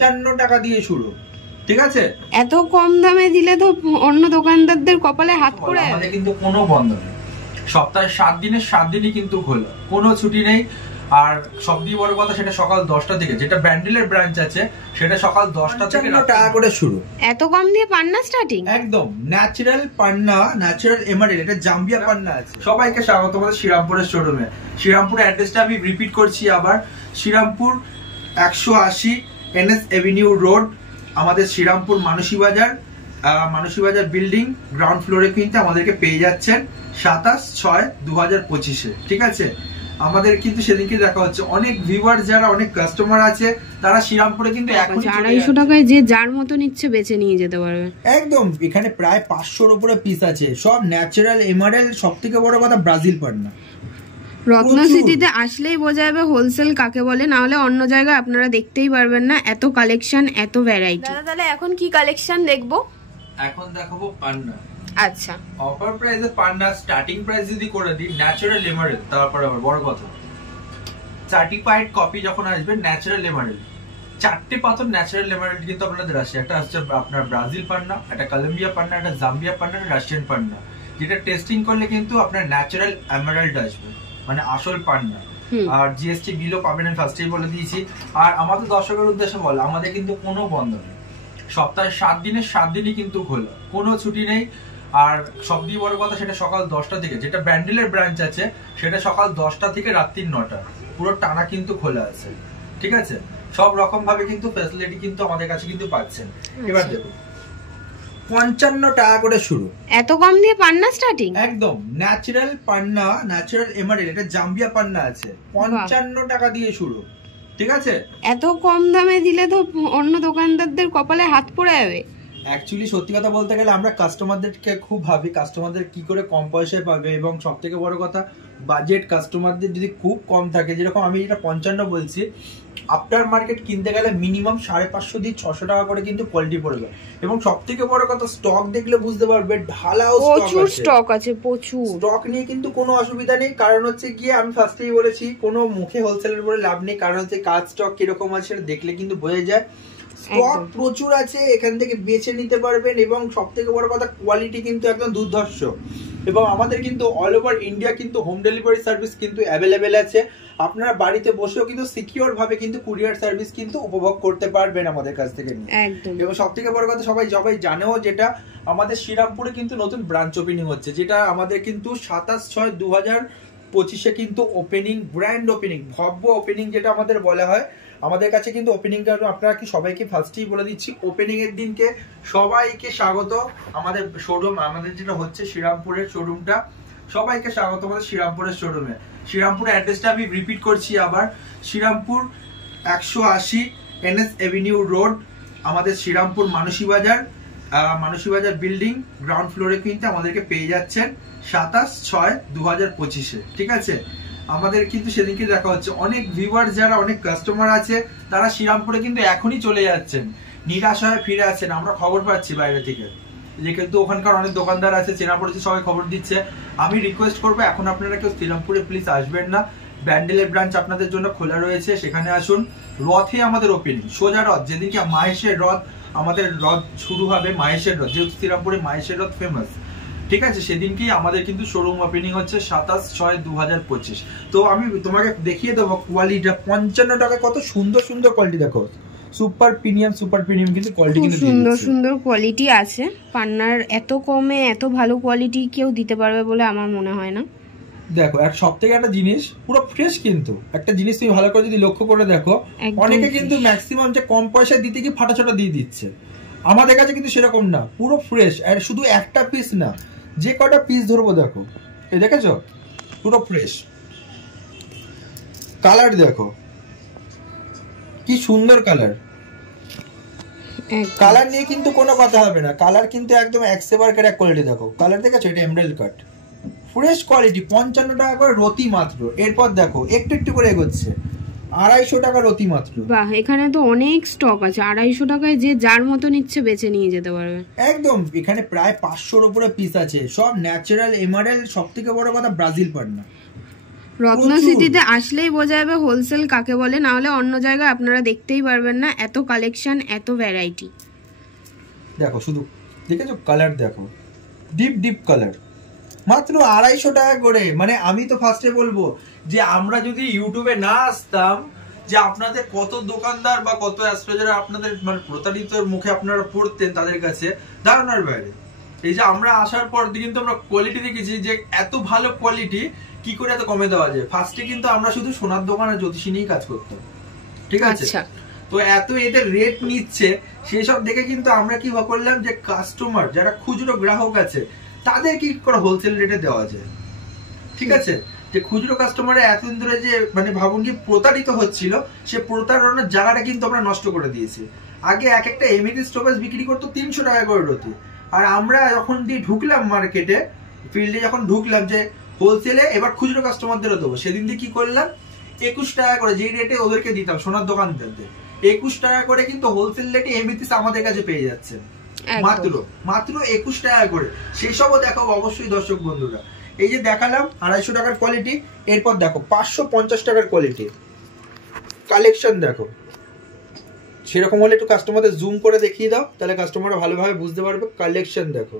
55 টাকা দিয়ে শুরু, ঠিক আছে? এত কম দামে দিলে তো অন্য দোকানদারদের কপালে হাত পড়ে। আমাদের কিন্তু কোনো বন্ধ নেই, সপ্তাহে 7 দিনের 7 দিনই কিন্তু খোলা, কোনো ছুটি নেই। আর সবথেকে বড় কথা, সেটা সকাল 10টা থেকে, যেটা ব্যান্ডেলের ব্রাঞ্চ আছে সেটা সকাল 10টা থেকে টাকা করে শুরু। এত কম দিয়ে পান্না স্টার্টিং, একদম ন্যাচারাল পান্না, ন্যাচারাল এমারেল, এটা জাম্বিয়া পান্না আছে। সবাইকে স্বাগত আমাদের শ্রীরামপুরের শোরুমে। শ্রীরামপুর অ্যাড্রেসটা আমি রিপিট করছি আবার, শ্রীরামপুর 180 NS এভিনিউ রোড, আমাদের শ্রীরামপুর মানসী বাজার বিল্ডিং গ্রাউন্ড ফ্লোরে কিন্তু আমাদেরকে পেয়ে যাচ্ছেন 27/6/2025-এ, ঠিক আছে? আমাদের কিন্তু সেদিনকে দেখা হচ্ছে, অনেক ভিউয়ার যারা, অনেক কাস্টমার আছে, তারা শ্রীরামপুরে কিন্তু এখন 250 টাকায় যে যার মতো নিচ্ছে বেছে নিয়ে যেতে পারবে। একদম, এখানে প্রায় 500-র উপরে পিস আছে, সব ন্যাচারাল এমারেল, সবথেকে বড় কথা ব্রাজিল পান্না। রত্ন সিটিতে আসলেই বোঝা যাবে হোলসেল কাকে বলে, না হলে অন্য জায়গায় আপনারা দেখতেই পারবেন না, এত কালেকশন, এত ভ্যারাইটি। দাদা তাহলে এখন কি কালেকশন দেখবো? এখন দেখাবো পান্না। আচ্ছা, অফার প্রাইসে পান্না স্টার্টিং প্রাইস যদি করে দিই ন্যাচারাল এমারেল, তারপরে আবার বড় কথা সার্টিফাইড কপি যখন আসবে ন্যাচারাল এমারেল, 4টে পাথর ন্যাচারাল এমারেল কিন্তু আপনাদের আসে। একটা হচ্ছে আপনার ব্রাজিল পান্না, একটা কলম্বিয়া পান্না, একটা জাম্বিয়া পান্না, রাশিয়ান পান্না, যেটা টেস্টিং করলে কিন্তু আপনার ন্যাচারাল এমারেল্ড আসবে, মানে আসল পান্না। আর জিএসটি বিলও পাবেন, আমি ফার্স্টেই বলে দিয়েছি। আর আমাদের দর্শকের উদ্দেশ্যে বল, আমাদের কিন্তু কোনো বন্ধ নেই, সপ্তাহে 7 দিনের 7 দিনই কিন্তু খোলা, কোনো ছুটি নেই। আর সবথেকে বড় কথা, সেটা সকাল 10টা থেকে, যেটা ব্যান্ডেলের ব্রাঞ্চ আছে সেটা সকাল 10টা থেকে রাত্রি 9টা, পুরো টানা কিন্তু খোলা আছে, ঠিক আছে? সব রকম ভাবে কিন্তু ফ্যাসিলিটি কিন্তু আমাদের কাছে কিন্তু পাচ্ছেন। এবার দেখুন, 55 টাকা করে শুরু। এত কম দিয়ে পান্না স্টার্টিং, একদম ন্যাচারাল পান্না, ন্যাচারাল এমারেল, এটা জাম্বিয়া পান্না আছে, 55 টাকা দিয়ে শুরু, ঠিক আছে? এত কম দামে দিলে তো অন্য দোকানদারদের কপালে হাত পড়ে যাবে। অ্যাকচুয়ালি সত্যি কথা বলতে গেলে আমরা কাস্টমারদেরকে খুব ভাবি, কাস্টমারদের কি করে কম পয়সায় পাবে, এবং সব থেকে বড় কথা বাজেট কাস্টমারদের যদি খুব কম থাকে, যেরকম আমি যেটা 55 বলছি, আফটার মার্কেট কিনতে গেলে মিনিমাম 550 দিয়ে 600 টাকা করে কিন্তু কোয়ালিটি পড়বে। এবং সব থেকে বড় কথা, স্টক দেখলে বুঝতে পারবে ঢালাও স্টক আছে, প্রচুর স্টক নিয়ে কিন্তু কোনো অসুবিধা নেই। কারণ হচ্ছে গিয়ে আমি ফার্স্টেই বলেছি, কোনো মুখে হোলসেলের বলে লাভ নেই, কারণ হচ্ছে কাজ স্টক কিরকম আছে দেখলে কিন্তু বোঝা যায়। স্টক প্রচুর আছে, এখান থেকে বেছে নিতে পারবেন, এবং সব থেকে বড় কথা কোয়ালিটি কিন্তু একদম দুর্ধর্ষ। এবং আমাদের কিন্তু অল ওভার ইন্ডিয়া কিন্তু হোম ডেলিভারি সার্ভিস কিন্তু অ্যাভেলেবেল আছে, আপনারা বাড়িতে বসেও কিন্তু সিকিউর ভাবে কিন্তু কুরিয়ার সার্ভিস কিন্তু উপভোগ করতে পারবেন আমাদের কাছ থেকে নিয়ে। এবং সব থেকে বড় কথা, সবাই জানেও, যেটা আমাদের শ্রীরামপুরে কিন্তু নতুন ব্রাঞ্চ ওপেনিং হচ্ছে, যেটা আমাদের কিন্তু 27/6/2025-এ কিন্তু ওপেনিং, গ্র্যান্ড ওপেনিং, ভব্য ওপেনিং যেটা আমাদের বলা হয়। আমাদের কাছে কিন্তু ওপেনিং কার্ড, আপনারা কি সবাইকে ফার্স্টেই বলে দিচ্ছি, ওপেনিং এর দিনকে সবাইকে স্বাগত আমাদের শোরুম, আমাদের যেটা হচ্ছে শ্রীরামপুরের শোরুমটা, সবাইকে স্বাগত আমাদের শ্রীরামপুরের শোরুমে। শ্রীরামপুর অ্যাড্রেসটা আমি রিপিট করছি আবার, শ্রীরামপুর 180 NS এভিনিউ রোড, আমাদের শ্রীরামপুর মানসী বাজার বিল্ডিং গ্রাউন্ড ফ্লোরে কিন্তু আমাদেরকে পেয়ে যাচ্ছেন 27/6/2025-এ, ঠিক আছে? আমাদের কিন্তু সেদিনকে দেখা হচ্ছে, অনেক ভিউয়ার যারা, অনেক কাস্টমার আছে, তারা শ্রীরামপুরে কিন্তু এখনই চলে যাচ্ছেন, নিরাশ হয়ে ফিরে আসছেন। আমরা খবর পাচ্ছি বাইরে থেকে যে কিন্তু ওখানকার অনেক দোকানদার আছে, চেনা পরিচিত, সবাই খবর দিচ্ছে। আমি রিকোয়েস্ট করবো, এখন আপনারা কেউ শ্রীরামপুরে প্লিজ আসবেন না, ব্যান্ডেলের ব্রাঞ্চ আপনাদের জন্য খোলা রয়েছে, সেখানে আসুন। রথে আমাদের ওপেনিং, সোজা রথ, যেদিনকে মাহেশের রথ, আমাদের রথ শুরু হবে, মাহেশের রথ, যেহেতু শ্রীরামপুরে মাহেশের রথ ফেমাস, ঠিক আছে? সেদিনকেই আমাদের কিন্তু শোরুম ওপেনিং হচ্ছে 27/6/2025। তো আমি তোমাকে দেখিয়ে দেবো কোয়ালিটিটা, 55 টাকা কত সুন্দর সুন্দর কোয়ালিটি, দেখো, সুপার প্রিমিয়াম কিন্তু কোয়ালিটি, কিন্তু সুন্দর সুন্দর কোয়ালিটি আছে। পান্নার এত কমে এত ভালো কোয়ালিটি কেউ দিতে পারবে বলে আমার মনে হয় না। দেখো, আর সব থেকে একটা জিনিস, পুরো ফ্রেশ, কিন্তু একটা জিনিস তুমি ভালো করে যদি লক্ষ্য করে দেখো, অনেকে কিন্তু ম্যাক্সিমাম যে কম পয়সা দিতে গিয়ে ফাটাছোটা দিয়ে দিচ্ছে, আমাদের কাছে কিন্তু সেরকম না, পুরো ফ্রেশ। আর শুধু একটা পিস না, যে কটা পিস ধরবো, দেখো, এই দেখেছো, পুরো ফ্রেশ। কালার দেখো কি সুন্দর কালার, কালার নিয়ে কিন্তু কোনো কথা হবে না, কালার কিন্তু একদম এক্সেবার কোয়ালিটি। দেখো কালার দেখেছো, এটা এমরাল্ড কাট, ফ্রেশ কোয়ালিটি, 55 টাকা করে রতি মাত্র। এরপর দেখো একটু একটু করে এগোচ্ছে, 250 টাকা রতি মাত্র। বাহ, এখানে তো অনেক স্টক আছে, 250 টাকায় যে যার মতো নিচ্ছে বেছে নিয়ে যেতে পারবে। একদম, এখানে প্রায় 500-র উপরে পিস আছে, সব ন্যাচারাল এমারেল, সব থেকে বড় কথা ব্রাজিল পান্না। রত্ন সিটিতে আসলেই বোঝা যাবে হোলসেল কাকে বলে, না হলে অন্য জায়গায় আপনারা দেখতেই পারবেন না এত কালেকশন, এত ভ্যারাইটি। দেখো শুধু দেখেছো কালার, দেখো ডিপ ডিপ কালার, মাত্র 250 টাকা করে। মানে আমি তো ফার্স্টে বলবো যে আমরা যদি ইউটিউবে না আসতাম, যে আপনাদের কত দোকানদার বা কত অ্যাসপেজার আপনাদের মানে প্রতারিত মুখে আপনারা পড়তেন, তাদের কাছে ধারণার বাইরে। এই যে আমরা আসার পর কিন্তু আমরা কোয়ালিটি দেখেছি যে এত ভালো কোয়ালিটি কি করে এত কমে দেওয়া যায়। ফার্স্টে কিন্তু আমরা শুধু সোনার দোকান আর জ্যোতিষী নিয়েই কাজ করতাম, ঠিক আছে। তো এত এদের রেট নিচ্ছে, সেই সব দেখে কিন্তু আমরা কি করলাম যে কাস্টমার যারা খুচরো গ্রাহক আছে তাদের কি করে হোলসেল রেটে দেওয়া যায়, ঠিক আছে। যে খুচরো কাস্টমারে এতদিন ধরে যে মানে ভাবুন কি প্রতারিত হচ্ছিল, সে প্রতারণার জায়গাটা কিন্তু আমরা নষ্ট করে দিয়েছি। আগে এক একটা এমএটি স্টপেজ বিক্রি করতো 300 টাকা করে রতি, আর আমরা যখন দিয়ে ঢুকলাম মার্কেটে, ফিল্ডে যখন ঢুকলাম যে হোলসেলে এবার খুচরো কাস্টমারদেরও দেবো, সেদিন দিয়ে কি করলাম 21 টাকা করে, যেই রেটে ওদেরকে দিতাম সোনার দোকানদারদের, 21 টাকা করে কিন্তু হোলসেল রেটে এমএটিস আমাদের কাছে পেয়ে যাচ্ছে, মাত্র 21 টাকা করে। সেই সবও দেখাবো অবশ্যই দর্শক বন্ধুরা। এই যে দেখালাম 250 টাকার কোয়ালিটি, এরপর দেখো 550 টাকার কোয়ালিটি কালেকশন। দেখো সেরকম হলে একটু কাস্টমারদের জুম করে দেখিয়ে দাও, তাহলে কাস্টমাররা ভালোভাবে বুঝতে পারবে। কালেকশন দেখো,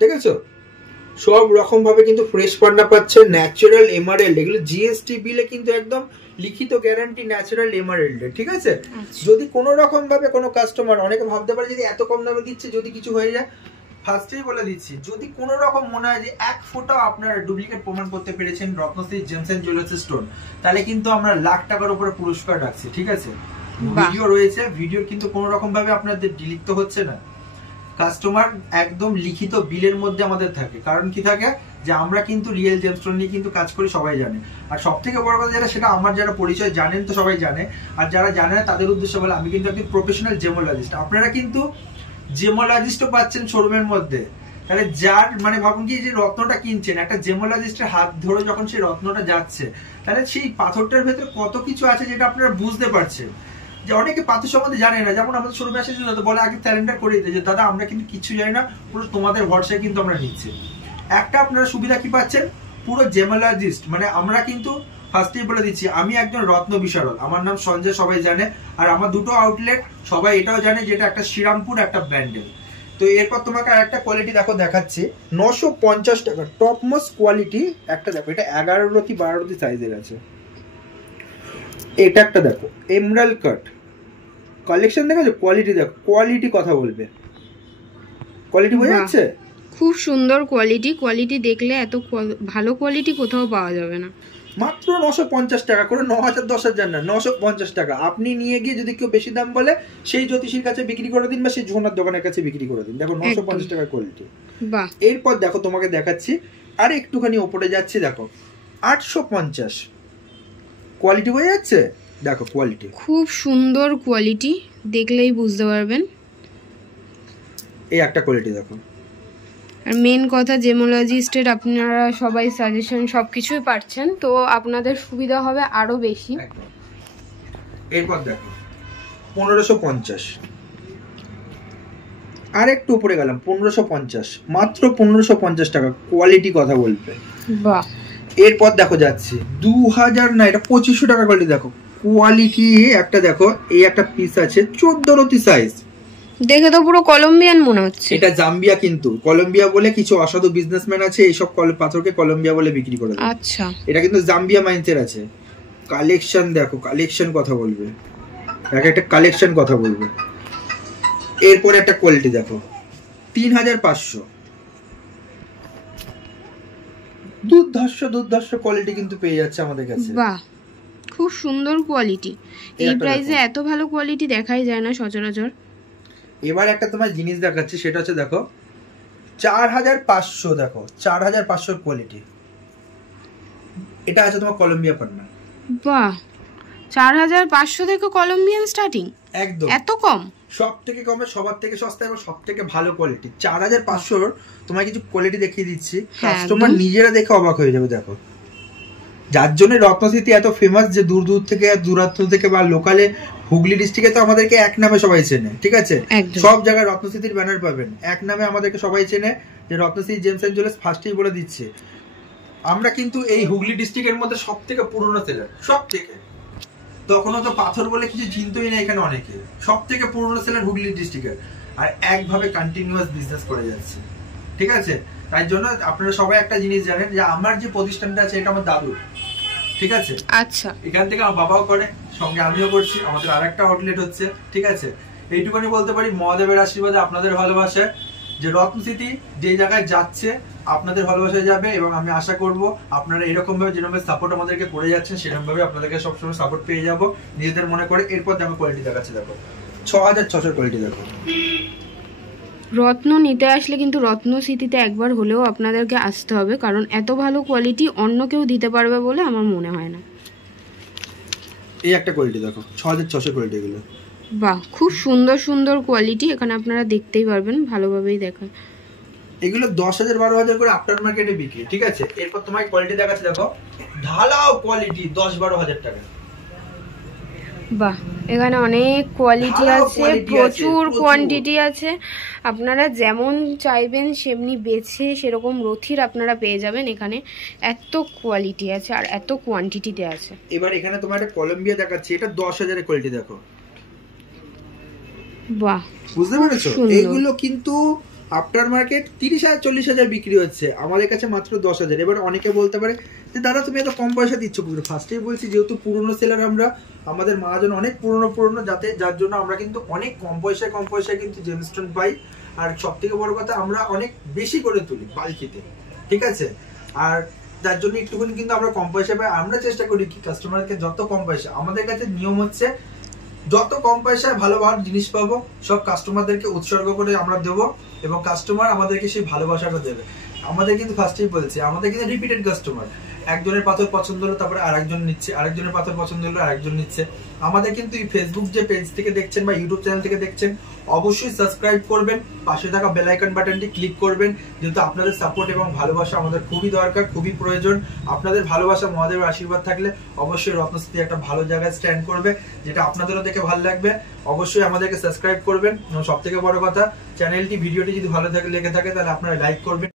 ঠিক আছে, সব রকম ভাবে কিন্তু ফ্রেশ পান্না পাচ্ছে, ন্যাচারাল এমারেল্ড, এগুলো জিএসটি বিলে কিন্তু একদম লিখিত গ্যারান্টি ন্যাচারাল এমারেল্ড, ঠিক আছে। যদি কোনো রকম ভাবে কোনো কাস্টমার, অনেকে ভাবতে পারে যদি এত কম দামে দিচ্ছে যদি কিছু হয়ে যায়, ফার্স্টেই বলে দিচ্ছি, যদি কোনো রকম মনে হয় যে 1 ফোঁটাও আপনারা ডুপ্লিকেট প্রমাণ করতে পেরেছেন Ratnashree Gems and Jewellers stone, তাহলে কিন্তু আমরা লাখ টাকার উপরে পুরস্কার রাখছি, ঠিক আছে। ভিডিও রয়েছে, ভিডিওর কিন্তু কোনো রকম ভাবে আপনাদের ডিলিট তো হচ্ছে না, কাস্টমার একদম লিখিত বিলের মধ্যে আমাদের থাকে। কারণ কি থাকে যে আমরা কিন্তু রিয়েল জেমস্টোন নিয়ে কিন্তু কাজ করি, সবাই জানে। আর সব থেকে বড় কথা যেটা, সেটা আমার যারা পরিচয় জানেন তো সবাই জানে, আর যারা জানে না তাদের উদ্দেশ্যে বলে আমি কিন্তু একটি প্রফেশনাল জেমোলজিস্ট। আপনারা কিন্তু জেমোলজিস্টও পাচ্ছেন শোরুমের মধ্যে। তাহলে যার মানে ভাবুন কি যে রত্নটা কিনছেন, একটা জেমোলজিস্টের হাত ধরে যখন সেই রত্নটা যাচ্ছে, তাহলে সেই পাথরটার ভেতরে কত কিছু আছে যেটা আপনারা বুঝতে পারছেন। যে অনেকে পাথর সম্বন্ধে জানে না, যেমন আমাদের শোরুমে আসে বলে আগে স্যালেন্ডার করে দিতে, যে দাদা আমরা কিন্তু কিছু জানি না, পুরো তোমাদের ভরসায় কিন্তু আমরা নিচ্ছি। একটা আপনারা সুবিধা কি পাচ্ছেন, পুরো জেমোলজিস্ট, মানে আমরা কিন্তু ফার্স্টেই বলে দিচ্ছি আমি একজন রত্ন বিশারদ, আমার নাম সঞ্জয়, সবাই জানে। আর আমার দুটো আউটলেট, সবাই এটাও জানে যেটা একটা শ্রীরামপুর, একটা ব্যান্ডেল। তো এরপর তোমাকে আর একটা কোয়ালিটি দেখো দেখাচ্ছি, 950 টাকা টপ মোস্ট কোয়ালিটি একটা দেখো, এটা 11 রতি 12 রতি সাইজের আছে। এটা একটা দেখো এমরাল্ড কাট কালেকশন, দেখো কোয়ালিটি, দেখো কোয়ালিটি কথা বলবে, কোয়ালিটি বোঝা যাচ্ছে, খুব সুন্দর কোয়ালিটি। কোয়ালিটি দেখলে এত ভালো কোয়ালিটি কোথাও পাওয়া যাবে না। মাত্র 950 টাকা করে, 9000 10,000 না, 950 টাকা। আপনি নিয়ে গিয়ে যদি কেউ বেশি দাম বলে, সেই জ্যোতিষীর কাছে বিক্রি করে দিন বা সেই সোনার দোকানের কাছে বিক্রি করে দিন। দেখো 950 টাকার কোয়ালিটি। এরপর দেখো তোমাকে দেখাচ্ছি আর একটুখানি ওপরে যাচ্ছে, দেখো 850 কোয়ালিটি বোঝা যাচ্ছে, দেখো কোয়ালিটি খুব সুন্দর কোয়ালিটি, দেখলেই বুঝতে পারবেন। এই একটা কোয়ালিটি দেখো। আর মেন কথা, জেমোলজিস্টের আপনারা সবাই সাজেশন সবকিছুই পাচ্ছেন, তো আপনাদের সুবিধা হবে আরো বেশি। এরপর দেখো 1550, আর একটু উপরে গেলাম 1550, মাত্র 1550 টাকা কোয়ালিটি কথা বলবে। বাহ। এরপর দেখো যাচ্ছে 2000 না, এটা 2500 টাকা কোয়ালিটি। দেখো কোয়ালিটি একটা দেখো, এই একটা পিস আছে 14 রতি সাইজ, দেখে তো পুরো কলম্বিয়ান মনে হচ্ছে। এটা জাম্বিয়া, কিন্তু কলম্বিয়া বলে কিছু অসাধু বিজনেসম্যান আছে এইসব পাথরকে কলম্বিয়া বলে বিক্রি করে দেয়। আচ্ছা, এটা কিন্তু জাম্বিয়া মাইন্সের আছে। কালেকশন দেখো, কালেকশন কথা বলবে, একটা কালেকশন কথা বলবে। এরপরে একটা কোয়ালিটি দেখো 3500, দুর্ধর্ষ কোয়ালিটি কিন্তু পেয়ে যাচ্ছে আমাদের কাছে। বাহ, খুব সুন্দর কোয়ালিটি। এই প্রাইসে এত ভালো কোয়ালিটি দেখাই যায় না সচরাচর। এবার একটা তোমার জিনিস দেখাচ্ছি, সেটা হচ্ছে দেখো 4500, দেখো 4500 কোয়ালিটি, এটা আছে তোমার কলম্বিয়া পান্না। বাহ, 4500 থেকে কলম্বিয়ান স্টার্টিং, একদম এত কম? সব থেকে কমে, সবার থেকে সস্তা এবং সব থেকে ভালো কোয়ালিটি। 4500 তোমার কিছু কোয়ালিটি দেখিয়ে দিচ্ছি, কাস্টমার নিজেরা দেখে অবাক হয়ে যাবে। দেখো, যার জন্য রত্নস্মৃতি এত ফেমাস, যে দূর দূর থেকে, দূরান্ত থেকে বা লোকালে হুগলি ডিস্ট্রিক্টে তো আমাদেরকে এক নামে সবাই চেনে, ঠিক আছে। সব জায়গায় রত্নস্মৃতির ব্যানার পাবেন, এক নামে আমাদেরকে সবাই চেনে, যে রত্নশ্রী জেমস এন্ড জুয়েলার্স। ফার্স্টেই বলে দিচ্ছে আমরা কিন্তু এই হুগলি ডিস্ট্রিক্টের মধ্যে সব থেকে পুরনো সেলার, সব থেকে। তখনও তো পাথর বলে কিছু চিনতই না এখানে অনেকে। সব থেকে পুরনো সেলার হুগলি ডিস্ট্রিক্টের, আর একভাবে কন্টিনিউয়াস বিজনেস করে যাচ্ছে, ঠিক আছে। তাই জন্য আপনারা সবাই একটা জিনিস জানেন যে আমার যে প্রতিষ্ঠানটা আছে এটা আমার দাদু, ঠিক আছে। আচ্ছা, এখান থেকে আমার বাবাও করে, সঙ্গে আমিও করছি, আমাদের আরেকটা আউটলেট হচ্ছে, ঠিক আছে। এইটুকুনি বলতে পারি মহাদেবের আশীর্বাদে, আপনাদের ভালোবাসায় যে রত্ন সিটি যে জায়গায় যাচ্ছে আপনাদের ভালোবাসায় যাবে, এবং আমি আশা করব আপনারা এরকম ভাবে যেরকম সাপোর্ট আমাদেরকে করে যাচ্ছেন সেরকম ভাবে আপনাদেরকে সবসময় সাপোর্ট পেয়ে যাব নিজেদের মনে করে। এরপর দেখো কোয়ালিটি দেখাচ্ছে, দেখো 6600 কোয়ালিটি দেখো। রত্ন নিতে আসলে কিন্তু রত্ন সিটিতে একবার হলেও আপনাদেরকে আসতে হবে, কারণ এত ভালো কোয়ালিটি অন্য কেউ দিতে পারবে বলে আমার মনে হয় না। এই একটা কোয়ালিটি দেখো 6600 কোয়ালিটি এগুলো। বাহ, খুব সুন্দর সুন্দর কোয়ালিটি, এখানে আপনারা দেখতেই পারবেন, ভালোভাবেই দেখায়। এগুলো 10,000 12,000 করে আফটার মার্কেটে বিক্রি, ঠিক আছে। এরপর তোমার কোয়ালিটি দেখাচ্ছে দেখো, ঢালাও কোয়ালিটি 10-12,000 টাকা। বাহ, এখানে অনেক কোয়ালিটি আছে, প্রচুর কোয়ান্টিটি আছে। আপনারা যেমন চাইবেন সেমনি বেছে সেরকম রথির আপনারা পেয়ে যাবেন। এখানে এত কোয়ালিটি আছে আর এত কোয়ান্টিটিতে আছে। এবার এখানে তোমার একটা কলম্বিয়া দেখাচ্ছি, এটা 10,000 এর কোয়ালিটি দেখো। বাহ, বুঝতে পেরেছো? এইগুলো কিন্তু আফটার মার্কেট 30,000 40,000 বিক্রি হচ্ছে, আমাদের কাছে মাত্র 10,000। এবার অনেকে বলতে পারে যে দাদা তুমি এত কম পয়সা দিচ্ছ। ফার্স্টেই বলছি যেহেতু পুরনো সেলার আমরা, আমাদের মহাজন অনেক পুরনো যার জন্য আমরা কিন্তু অনেক কম পয়সায় কিন্তু জেমস্টোন পাই। আর সব থেকে বড় কথা আমরা অনেক বেশি করে তুলি বালকিতে, ঠিক আছে। আর যার জন্য একটুখানি কিন্তু আমরা কম পয়সা পাই। আমরা চেষ্টা করি কি কাস্টমারকে যত কম পয়সা, আমাদের কাছে নিয়ম হচ্ছে যত কম পয়সায় ভালো ভালো জিনিস পাবো সব কাস্টমারদেরকে উৎসর্গ করে আমরা দেবো, এবং কাস্টমার আমাদেরকে সেই ভালোবাসাটা দেবে। আমাদের কিন্তু ফার্স্টেই বলছি আমাদের কিন্তু রিপিটেড কাস্টমার, একজনের পাথর পছন্দ হলো তারপরে আরেকজন নিচ্ছে, আরেকজনের পাথর পছন্দ হলো আরেকজন নিচ্ছে। আমাদের কিন্তু এই ফেসবুক যে পেজ থেকে দেখছেন বা ইউটিউব চ্যানেল থেকে দেখছেন অবশ্যই সাবস্ক্রাইব করবেন, পাশে থাকা বেল আইকন বাটনটি ক্লিক করবেন, যেহেতু আপনাদের সাপোর্ট এবং ভালোবাসা আমাদের খুবই দরকার, খুবই প্রয়োজন। আপনাদের ভালোবাসা মহাদেবের আশীর্বাদ থাকলে অবশ্যই রত্নস্থিতি একটা ভালো জায়গায় স্ট্যান্ড করবে, যেটা আপনাদেরও দেখে ভালো লাগবে। অবশ্যই আমাদেরকে সাবস্ক্রাইব করবেন, এবং সব থেকে বড় কথা চ্যানেলটি ভিডিওটি যদি ভালো লেগে থাকে তাহলে আপনারা লাইক করবেন।